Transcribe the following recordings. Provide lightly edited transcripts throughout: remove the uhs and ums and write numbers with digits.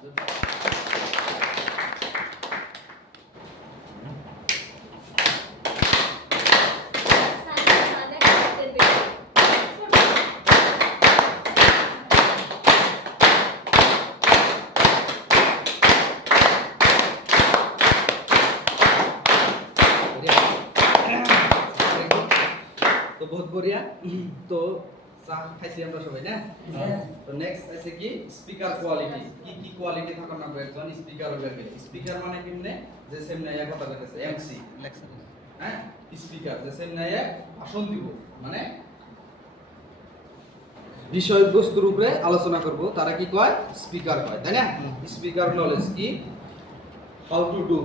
তো বহুত বঢ়িয়া তো চাহ খাইছি আমরা সবাই না তো নেক্সট আছে কি স্পিকার কোয়ালিটি কি কোয়ালিটি থাকা না একজন স্পিকার হবে স্পিকার মানে কেমনে যে সেমনে এক কথা কইতেছে এমসি হ্যাঁ স্পিকার যে সেমনে এক ভাষণ দিব মানে বিষয়বস্তুর উপরে আলোচনা করব তারা কি কয় স্পিকার কয় তাই না স্পিকার নলেজ কি হাউ টু ডু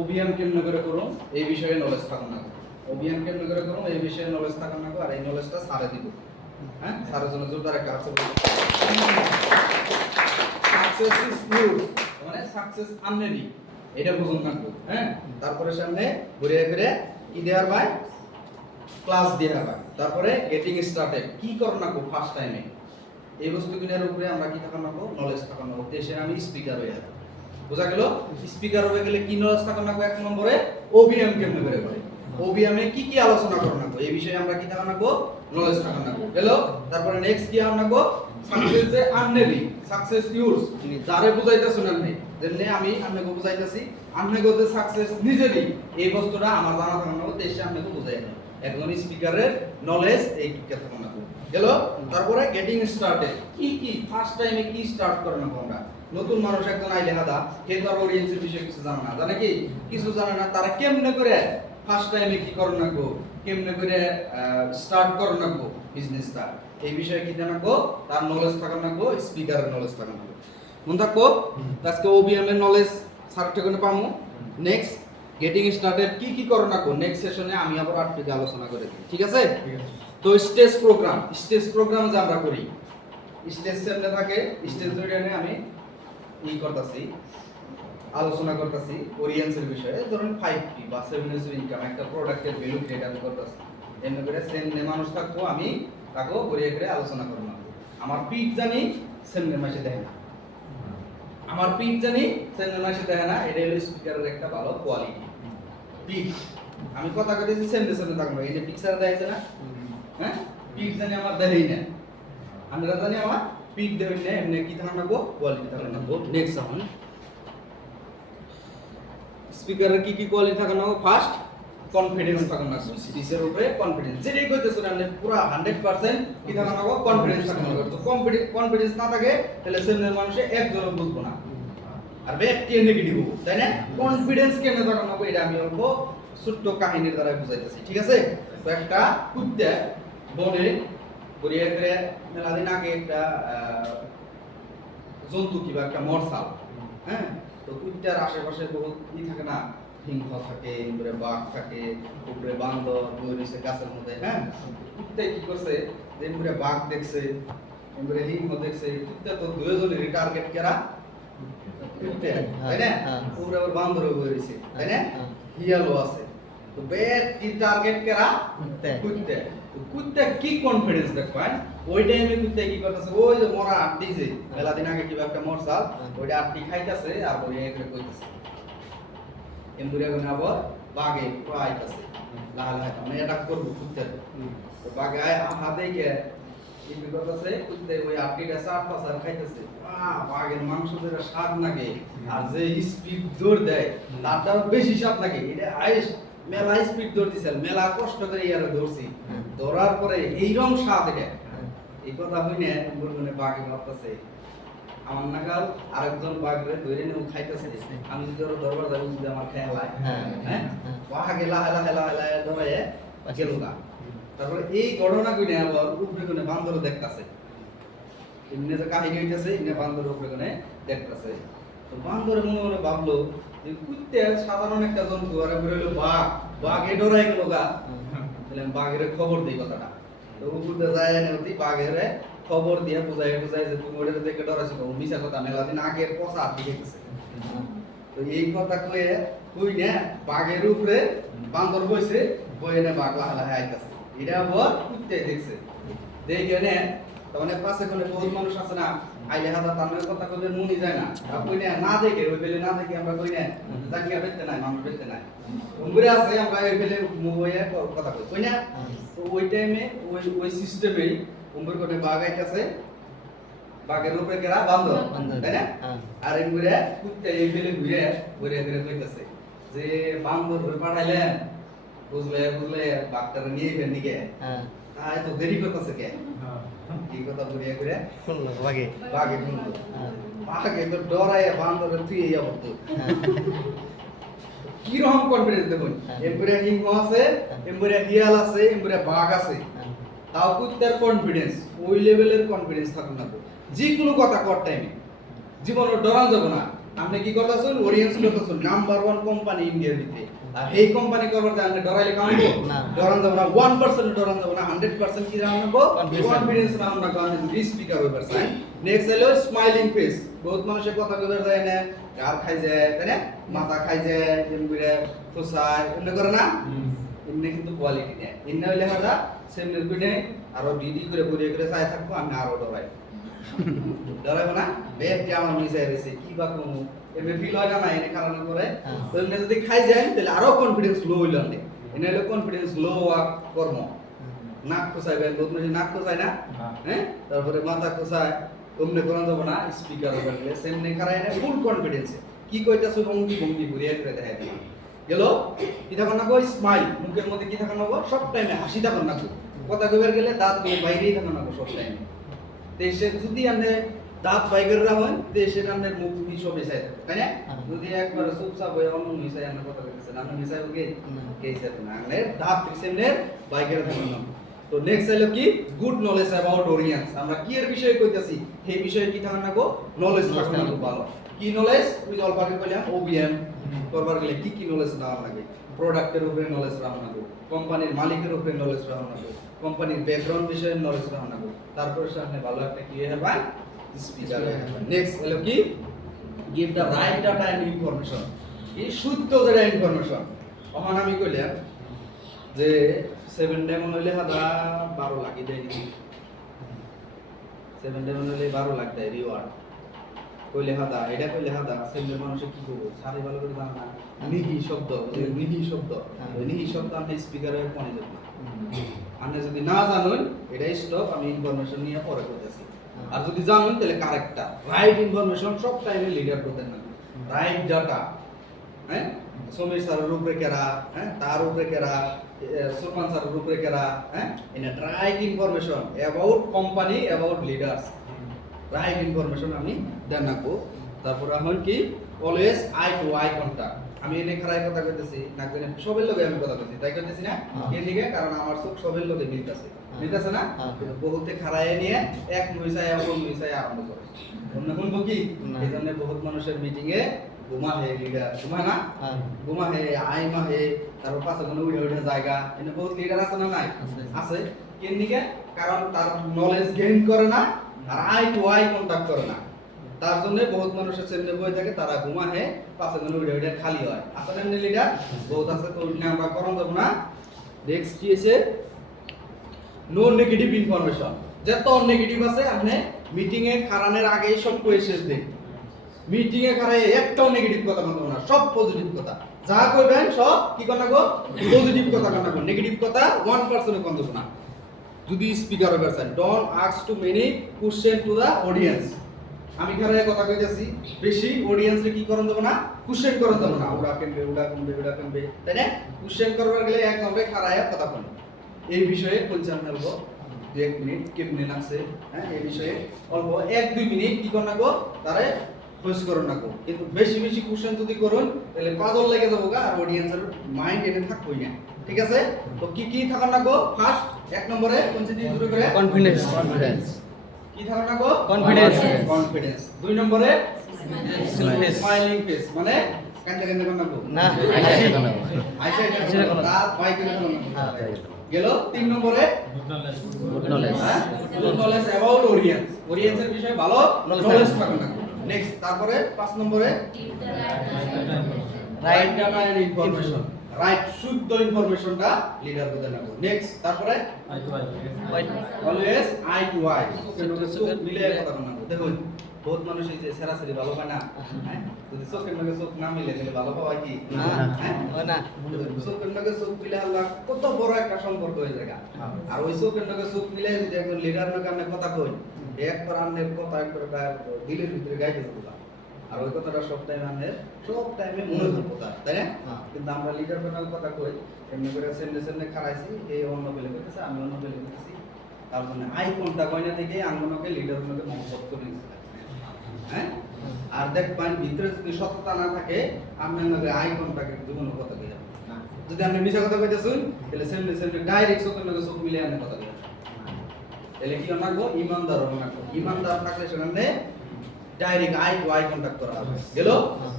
ওভিএম কেমনে করে করো এই বিষয়ে নলেজ থাকা না ওভিএম কেমনে করে করো এই বিষয়ে নলেজ থাকা না আর এই নলেজটা সারে দিব হ্যাঁ সারের জন্য জোরদার একটা আছে সাকসেস ইজ নিউজ মানে সাকসেস আননেরি এটা বুঝুন থাকবো হ্যাঁ তারপরে সামনে ঘুরে ঘুরে কি দেওয়ার ভাই ক্লাস দেওয়ার ভাই তারপরে গেটিং স্টার্টেড কি করো না ফার্স্ট টাইমে এই বস্তুগুলোর উপরে আমরা কি থাকা না নলেজ থাকা না দেশে আমি স্পিকার হয়ে যাব বুঝা গেল স্পিকার হয়ে গেলে কি নলেজ থাকা না এক নম্বরে ওভিএম কেমনে করে করে ওভিএম এ কি আলোচনা করো না এই বিষয়ে আমরা কি থাকা না নলেজ থাকা না গেল তারপরে নেক্সট কি আমরা সাকসেস যে আননেলি সাকসেস ইউজ যারে বুঝাইতাছ না নেই যেনে আমি আপনাকে বুঝাইতাছি আপনাকে যে সাকসেস নিজেরই এই বস্তুটা আমার জানা থাকা না দেশে আপনাকে বুঝাই না একজন স্পিকারের নলেজ এই কি থাকা না গেল তারপরে গেটিং স্টার্টেড কি ফার্স্ট টাইমে কি স্টার্ট করে না আমরা নতুন মানুষ একজন আইলে হাদা কে তো আর অডিয়েন্সের বিষয়ে কিছু জানে না জানে কি কিছু জানে না তারা কেমনে করে ফার্স্ট টাইমে কি করো না কেমনে করে স্টার্ট করো না বিজনেসটা এই বিষয়ে কি জানা তার নলেজ থাকা না স্পিকারের নলেজ থাকা না মন থাকো আজকে ওবিএম এর নলেজ সার্টিফিকেট পামু নেক্সট গেটিং স্টার্টেড কি করো না নেক্সট সেশনে আমি আবার আটকে আলোচনা করে দিই ঠিক আছে তো স্টেজ প্রোগ্রাম যে আমরা করি স্টেজ সামনে থাকে স্টেজ ধরে আমি করতেছি আলোচনা করতেছি অডিয়েন্সের বিষয়ে ধরুন 5P বা 7S ইনকাম একটা প্রোডাক্টের ভ্যালু ক্রিয়েট আমি করতেছি এমনি করে সেমনে মানুষ থাকবো আমি তাকে ঘুরিয়ে ঘুরে আলোচনা করব আমার পিঠ জানি সেমনে মাসে দেখে না আমার পিঠ জানি সেমনে মাসে দেখে না এটা হলো স্পিকারের একটা ভালো কোয়ালিটি পিঠ আমি কথা কইতেছি সেমনে থাকবো এই যে পিকচার দেখাইছে না হ্যাঁ পিঠ জানি আমার দেখেই না আমরা জানি আমার পিঠ দেখেই না এমনি কি থাকা না কোয়ালিটি থাকা না নেক্সট এখন স্পিকারের কি কোয়ালিটি থাকা না ফার্স্ট কনফিডেন্স থাকা না স্পিচের উপরে কনফিডেন্স যেটাই কইতেছ না পুরো 100% কি থাকা না কনফিডেন্স থাকা না তো কনফিডেন্স না থাকে তাহলে সেমনের মানুষে একজনও বুঝবো না আর ব্যক্তি নেগেটিভ তাই না কনফিডেন্স কেন থাকা না এটা আমি অল্প ছোট্ট কাহিনীর দ্বারা বুঝাইতেছি ঠিক আছে তো একটা কুত্তা বনে ঘুরিয়ে ঘুরে মেলাদিন আগে একটা জন্তু কিবা একটা মরসাল হ্যাঁ তো কুত্তার আশেপাশে বহুত থাকে না সিংহ থাকে উপরে বাঘ থাকে উপরে বান্দর দৌড়িছে গাছের মধ্যে হ্যাঁ কুত্তায় কি করছে যে উপরে বাঘ দেখছে উপরে সিংহ দেখছে কুত্তা তো দুইজনের টার্গেট কেরা কুত্তা তাই না উপরে আবার বান্দরও হয়েছে তাই না হিয়ালও আছে তো বেট কি টার্গেট কেরা কুত্তা কুত্তা কি কনফিডেন্স দেখায় ওই টাইমে কুত্তা কি করতেছে ওই যে মরা আটটি যে মেলা দিন আগে কিবা একটা মরসাল ওইটা আটটি খাইতেছে আর বলে একরে কইতেছে এমদুরিয়া কোন আবার বাগে আইতাছে লাল লাল মানে অ্যাটাক করব কুত্তা তো বাগে হাতে গিয়ে কি করতেছে কুত্তা ওই আটটিটা সাত পাঁচ খাইতেছে বাগের মাংস যেটা স্বাদ লাগে আর যে স্পিড দৌড় দেয় তারটাও বেশি স্বাদ লাগে এটা আইস মেলা স্পিড দৌড়তেছে মেলা কষ্ট করে ইয়ারে দৌড়ছি দৌড়ার পরে এইরকম স্বাদ এটা এই কথা হইনে বলবনে বাঘে ভাবতেছে আমার নাগাল আরেকজন বাঘরে ধরে নিয়ে খাইতেছে আমি যদি ওর দরবার যাবো যদি আমার খেলায় হ্যাঁ বাঘে লাহে লাহে লাহে লাহে ধরে গেল না তারপরে এই ঘটনা কইনে আবার উপরে কোনে বান্দর দেখতাছে এমনি যে কাহিনী হইতাছে এমনি বান্দর উপরে কোনে দেখতাছে তো বান্দর মনে মনে ভাবলো যে কুত্তে সাধারণ একটা জন্তু আর হলো বাঘ এ ডরাই গেল গা তাহলে বাঘের খবর দেই কথাটা তো উপরে যায় নেওতি বাঘের খবর দিয়া বুঝাই যে তুমি ওটা দেখে ডরাইছো মিছা কথা মেলা দিন আগের পচা দিকে গেছে তো এই কথা কই না বাঘের উপরে বান্দর বইছে বইয়ে না বাঘ লাহা লাহা আইতাছে এটা আবার কুত্তে দেখছে দেখে নে তার মানে পাশে কোনে বহুত মানুষ আছে না আইলে হাদা তানের কথা কইবে মুনি যায় না আর কই না দেখে ওই বেলে না দেখে আমরা কই না জাকিয়া বেতে নাই মানুষ বেতে নাই উমরে আছে আমরা ওই বেলে মুয়ে কথা কই না তো ওই টাইমে ওই সিস্টেমেই উমর কোনে বাগাইতেছে বাগের উপরে কেরা বান্ধ তাই না আর এমরে কুত্তে এই বেলে ঘুরে ঘুরে ঘুরে কইতাছে যে বান্দর ধরে পাঠাইলেন বুঝলে বাঘটার নিয়ে গেলেন নিকে তাই তো দেরি করতেছে কে এই কথা ঘুরে ঘুরে শুনলো বাগে শুনলো বাঘে তো ডরায় বান্দরের তুই এই অবস্থা কি রকম কনফিডেন্স দেখুন এমপুরে হিংহ আছে এমপুরে হিয়াল আছে এমপুরে বাঘ আছে তাও কুত্তার কনফিডেন্স ওই লেভেলের কনফিডেন্স থাকুন না যে কোনো কথা কর টাইমে জীবনে ডরান যাব না আপনি কি করতেছেন ওরিয়েন্স করতেছেন নাম্বার 1 কোম্পানি ইন্ডিয়ার ভিতরে আর এই কোম্পানি করবার আপনি ডরাইলে কামাইবো না ডরান যাব না 1% ডরান যাব না 100% কি রাখব কনফিডেন্স রাখব না কারণ যদি স্পিকার হইবার চাই নেক্সট হলো স্মাইলিং ফেস বহুত মানুষের কথা কইবার যায় না গাল খাই যায় তাই না মাথা খাই যায় এমনি খোসায় এমনি করে না এমনি কিন্তু কোয়ালিটি নেই এমনি হইলে হাদা সেমনের কইনে আরো ডিডি করে ঘুরে ঘুরে চাই থাকবো আমি আরো ডরাই ডরাইবো না বেপটি আমার মিশাই রয়েছে কি বা কোন এমনি ফিল হয় না এনে কারণে করে তো এমনি যদি খাই যায় তাহলে আরো কনফিডেন্স লো হইল না এনে হলো কনফিডেন্স লো কর্ম নাক খোসাইবেন বহুত মানুষ নাক খোসায় না হ্যাঁ তারপরে মাথা খোসায় অমনে করা যাব না স্পিকার বললে সেমনে খারাই না ফুল কনফিডেন্স কি কইতাছ ভঙ্গি ভঙ্গি ঘুরিয়ে করে দেখাই দিলাম গেল কি থাকুন না গো স্মাইল মুখের মধ্যে কি থাকুন না গো সব টাইমে হাসি থাকুন না গো কথা কইবার গেলে দাঁত গুলো বাইরেই থাকুন না গো সব টাইমে দেশে যদি আপনি দাঁত বাইরের রাখেন দেশে আপনার মুখ সব মিশাই থাকে তাই না যদি একবার চুপচাপ হয়ে অন্য মিশাই আপনি কথা কইতেছেন আপনি মিশাই ওকে কেইছে না আপনি দাঁত সেমনে বাইরের থাকুন না তো নেক্সট হলো কি গুড নলেজ অ্যাবাউট অডিয়েন্স আমরা কি এর বিষয়ে কইতাছি এই বিষয়ে কি থাকুন না গো নলেজ থাকুন না ভালো কি নলেজ উই অল পাকে কইলাম ওবিএম করবার গেলে কি নলেজ নাও লাগে প্রোডাক্টের উপরে নলেজ রাখা লাগবে কোম্পানির মালিকের উপরে নলেজ রাখা লাগবে কোম্পানির ব্যাকগ্রাউন্ড বিষয়ে নলেজ রাখা লাগবে তারপরে সামনে ভালো একটা কি হবে স্পিকার নেক্সট হলো কি give the right data and information এই শুদ্ধ যেটা ইনফরমেশন তখন আমি কইলাম যে 7 ডায়মন্ড হইলে হাদা 12 লাখ দেয় নি 7 ডায়মন্ড হইলে 12 লাখ দেয় রিওয়ার্ড কইলে হাদা এটা কইলে হাদা সেমনে মানুষ কি করব সারি ভালো করে জানা না নিহি শব্দ ওই নিহি শব্দ আপনি স্পিকারে কোনে যাব না আপনি যদি না জানেন এটা স্টপ আমি ইনফরমেশন নিয়ে পরে কইতাছি আর যদি জানেন তাহলে কারেক্টটা রাইট ইনফরমেশন সব টাইমে লিডার করতেন না রাইট ডাটা হ্যাঁ সমীর স্যারের উপরে কেরা হ্যাঁ তার উপরে কেরা সুরমান স্যারের উপরে কেরা হ্যাঁ in right information about company about leaders right information আমি দেন রাখবো তারপর এখন কি always eye to eye contact আমি এনে খারাই কথা কইতেছি না জানি সবের লগে আমি কথা কইতেছি তাই কইতেছি না এর দিকে কারণ আমার চোখ সবের লগে মিলতাছে না কিন্তু বহুতে খারায় নিয়ে এক মুইসায় অপর মুইসায় আরম্ভ করে অন্য কোন কি এইজন্য বহুত মানুষের মিটিং এ ঘুমা হে লিডার ঘুমা না ঘুমা হে আইমা হে তারপর পাশে কোনো উড়ে জায়গা এনে বহুত লিডার আছে না নাই আছে কেন দিকে কারণ তার নলেজ গেইন করে না আর আই টু আই কন্টাক্ট করে না তার জন্য বহুত মানুষের সামনে বই থাকে তারা ঘুমা হে পাশে কোনো উড়ে খালি হয় আসলে এমনি লিডার বহুত আছে তো উঠনে আমরা করন যাব না নেক্সট কি আছে নো নেগেটিভ ইনফরমেশন যত নেগেটিভ আছে আপনি মিটিং এ খারানের আগে সব কোয়েশ্চেন দেন মিটিং এ খারায় একটাও নেগেটিভ কথা বলবো না সব পজিটিভ কথা যা কইবেন সব কি কথা গো পজিটিভ কথা কথা নেগেটিভ কথা 1% কম দেব না যদি স্পিকার হবে sir don't ask too many question to the audience আমি খারায় কথা কইতাছি বেশি অডিয়েন্স রে কি করন দেব না কোশ্চেন করন দেব না ওরা কেমবে তাই না কোশ্চেন করবার গেলে এক জনরে খারায় কথা বলেন এই বিষয়ে পরিচালনা করব 1 মিনিট কেমনে লাগছে হ্যাঁ এই বিষয়ে অল্প 1-2 মিনিট কি করনা গো তারে ফোকাস করুন না গো কিন্তু বেশি বেশি কোশ্চেন যদি করুন তাহলে পাগল লেগে যাবো গা আর অডিয়েন্সের মাইন্ড এনে থাকবই না ঠিক আছে তো কি থাকার না গো ফার্স্ট 1 নম্বরে কোন জিনিস শুরু করে কনফিডেন্স কি থাকার না গো কনফিডেন্স 2 নম্বরে স্মাইলিং ফেস মানে কান্দে কোন না গো না আইসা রাত ভাই করে গেল 3 নম্বরে গুড নলেজ অ্যাবাউট অডিয়েন্সের বিষয়ে ভালো নলেজ থাকুন না নেক্সট তারপরে 5 নম্বরে right data and information right শুদ্ধ ইনফরমেশনটা লিডার কে জানাবো নেক্সট তারপরে অলওয়েজ আই টু আই চোখ মিলে কথা বলবো দেখুন বহুত মানুষ এই যে সরাসরি ভালো পায় না হ্যাঁ যদি চোখের লগে চোখ না মিলে তাহলে ভালো পাওয়া কি না হ্যাঁ না চোখের লগে চোখ মিলে আল্লাহ কত বড় একটা সম্পর্ক হয়ে যায় আর ওই চোখের লগে চোখ মিলে যদি একজন লিডার লগে আমরা কথা কই একবার আমনের কথা একবার দিলের ভিতরে গাইতে যাবে আর ওই কথাটা সব টাইমে মনে থাকবো তাই না কিন্তু আমরা লিডার প্যানেল কথা কই এমনি করে সেন্ডে খারাইছি এই অন্য পেলে করতেছে আমি অন্য পেলে করতেছি তার জন্য আই কোনটা কয়না থেকে আঙ্গনকে লিডার গুলোকে মহব্বত করে দিতে হ্যাঁ আর দেখবেন ভিতরে যদি সততা না থাকে আমি আমাকে আই কোনটাকে জীবন কথা কই যদি আপনি মিছা কথা কইতেছেন তাহলে সেন্ডে ডাইরেক্ট চোখের লগে চোখ মিলে আপনি কথা কইবেন তাহলে কি অনাগো ইমানদার অনাগো ইমানদার থাকলে সেখানে direct eye to eye contact করা হবে গেল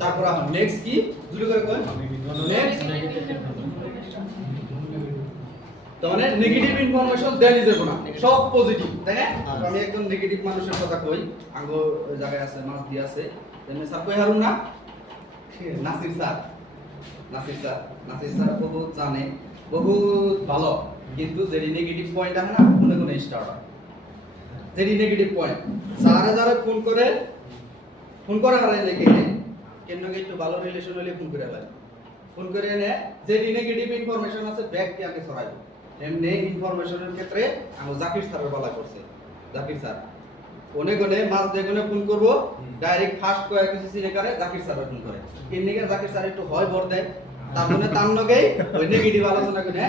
তারপর আমরা নেক্সট কি জুড়ে করে কই নেক্সট তো মানে নেগেটিভ ইনফরমেশন দেন ইজ না সব পজিটিভ তাই না আমি একদম নেগেটিভ মানুষের কথা কই আঙ্গ জায়গায় আছে মাছ দিয়ে আছে তেমনি স্যার কই হারুন না নাসির স্যার বহুত জানে বহুত ভালো কিন্তু যে নেগেটিভ পয়েন্ট আছে না কোনে স্টার্ট হয় যে নেগেটিভ পয়েন্ট স্যারে যারা ফোন করে হারাই দেখে কেন একটু ভালো রিলেশন হলে ফোন করে এনে যে নেগেটিভ ইনফরমেশন আছে ব্যাক দিয়ে আগে ছড়াইব এমনি ইনফরমেশনের ক্ষেত্রে আমি জাকির স্যারের বলা করছে জাকির স্যার কোনে মাস দেখনে ফোন করব ডাইরেক্ট ফার্স্ট কয়েক কিছু সিনে করে জাকির স্যার ফোন করে এমনিকে জাকির স্যার একটু হয় ভর দেয় তার জন্য তার লগেই ওই নেগেটিভ আলোচনা করে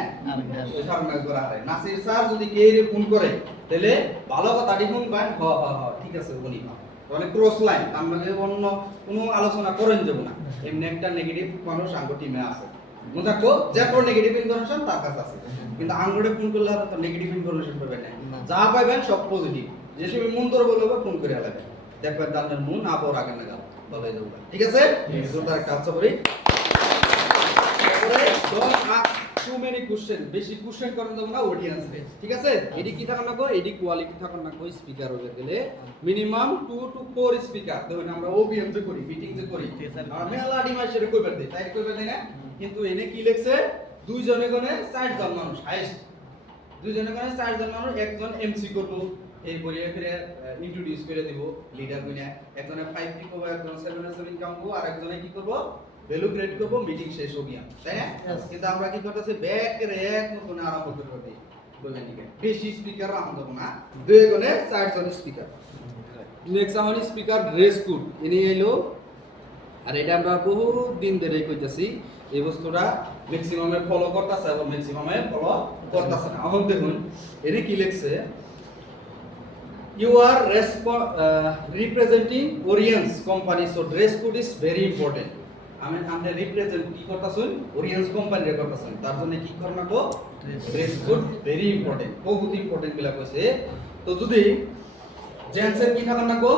ওই সামনে করা হয় নাসির স্যার যদি কেইরে ফোন করে তাহলে ভালো কথাটি ফোন পায় ঠিক আছে উনি মানে ক্রস লাইন তার মানে অন্য কোনো আলোচনা করেন যাব না এমনি একটা নেগেটিভ মানুষ আঙ্গ টিমে আছে মনে থাকো যে কোনো নেগেটিভ ইনফরমেশন তার কাছে আছে কিন্তু আঙ্গরে ফোন করলে তো নেগেটিভ ইনফরমেশন পাবেন না যা পাবেন সব পজিটিভ যে সব মন্তর বলবে ফোন করে আলাদা দেখবেন তাদের মন আপর আগে না গেল বলে যাবে ঠিক আছে জোরদার একটা আচ্ছা বলি তারপরে don't ask too many question বেশি কোশ্চেন করেন দেব না অডিয়েন্স রে ঠিক আছে এডি কি থাকুন না গো এডি কোয়ালিটি থাকুন না গো স্পিকার হয়ে গেলে মিনিমাম 2 to 4 স্পিকার দেখুন আমরা ওবিএম যে করি মিটিং যে করি আর মেলা ডিমাইসের কইবার দেই তাই কইবার দেই না কিন্তু এনে কি লেখছে দুই জনে গনে 4 জন মানুষ হাইস্ট দুই জনে গনে 4 জন মানুষ একজন এমসি করব এই বলিয়া ফিরে ইন্ট্রোডিউস করে দেব লিডার গুনা একজনে 5 টি করব একজন 7 কাম করব আর একজনে কি করব ভ্যালু ক্রিয়েট করব মিটিং শেষ হবে তাই না কিন্তু আমরা কি করতেছি ব্যাক রেক মতন আরম্ভ করব দেই বলেন ঠিক আছে বেশি স্পিকার রাখব না দুই গনে 4 জন স্পিকার নেক্সট আমাদের স্পিকার ড্রেস কোড ইনি এলো আর এটা আমরা বহুত দিন ধরে কইতাছি এই বস্তুটা ম্যাক্সিমামে ফলো করতেছে এবং ম্যাক্সিমামে ফলো করতেছে না এখন দেখুন এর কি লেখছে you are representing Orient's company so dress code is very important আমি আমরা রিপ্রেজেন্ট কি করতাছুন ওরিয়েন্টস কোম্পানি রে করতাছুন তার জন্য কি করনা গো ড্রেস কোড ভেরি ইম্পর্টেন্ট বহুত ইম্পর্টেন্ট বিলা কইছে তো যদি জেন্টসের কি থাকা না গো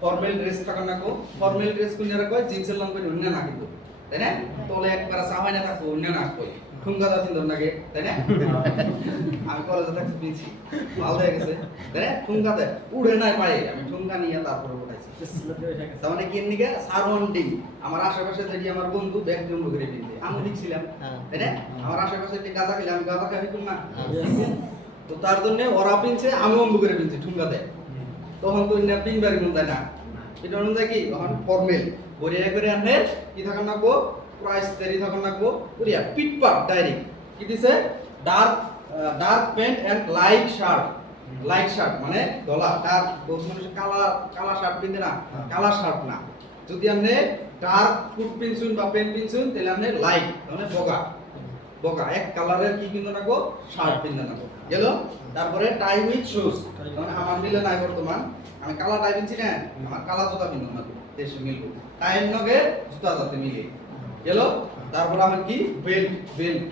ফর্মাল ড্রেস থাকা না গো ফর্মাল ড্রেস কোনরা কয় জিন্সের লং করে অন্য না কিন্তু তাই না তলে একবার সাহায় না থাকো অন্য না কই ঠুঙ্গা দা তিন নাগে তাই না আমি কলেজে থাকছি পিছি ভালো হয়ে গেছে তাই না ঠুঙ্গা দে উড়ে নাই পায়ে আমি ঠুঙ্গা নিয়ে তারপরে উঠাইছি তার মানে কি নিগে সারাউন্ডিং আমার আশেপাশে যেটি আমার বন্ধু ব্যাগ জম্বু করে দিতে আমি লিখছিলাম তাই না আমার আশেপাশে যে গাজা খেলে আমি গাজা খাই না তো তার জন্য ওরা পিনছে আমি অম্বু করে পিনছি ঠুঙ্গা দেয় তখন তো পিং বাড়ি মন যায় না এটা অনুযায়ী কি তখন ফর্মাল বরিয়া করে আনলে কি থাকা নাকবো প্রাইস দেরি থাকা নাকবো বরিয়া পিট পাট ডাইরেক্ট কি দিছে dark pant and light shirt মানে গলা ডার্ক বহুত মানুষ কালা শার্ট পিনতে না কালা শার্ট না যদি আপনি ডার্ক কোট পিনছুন বা প্যান্ট পিনছুন তাহলে আপনি লাইট মানে বগা এক কালারের কি কিনতে নাকবো শার্ট পিনতে নাকবো গেল তারপরে টাই উইথ শুজ মানে আমার মিলে নাই বর্তমান আমি কালা টাই পিনছি না আমার কালা জুতা পিনতে নাকবো দেশে মিলবো টাইম নগে জুতা যাতে মিলে গেল তারপরে আমার কি বেল্ট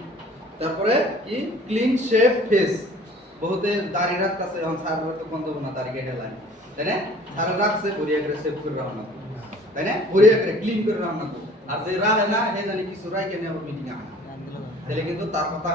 তারপরে কি ক্লিন শেভ ফেস বহুতে দাড়ি রাখতেছে এখন স্যার তো বন্ধ না দাড়ি কেটে লাইন তাই না স্যার রাখছে বড়িয়া করে সেভ করে রাখা না তাই না বড়িয়া করে ক্লিন করে রাখা না আর যে রাখে না হে জানি কিছু রাখে না আবার মিটিং আনা তাহলে কিন্তু তার কথা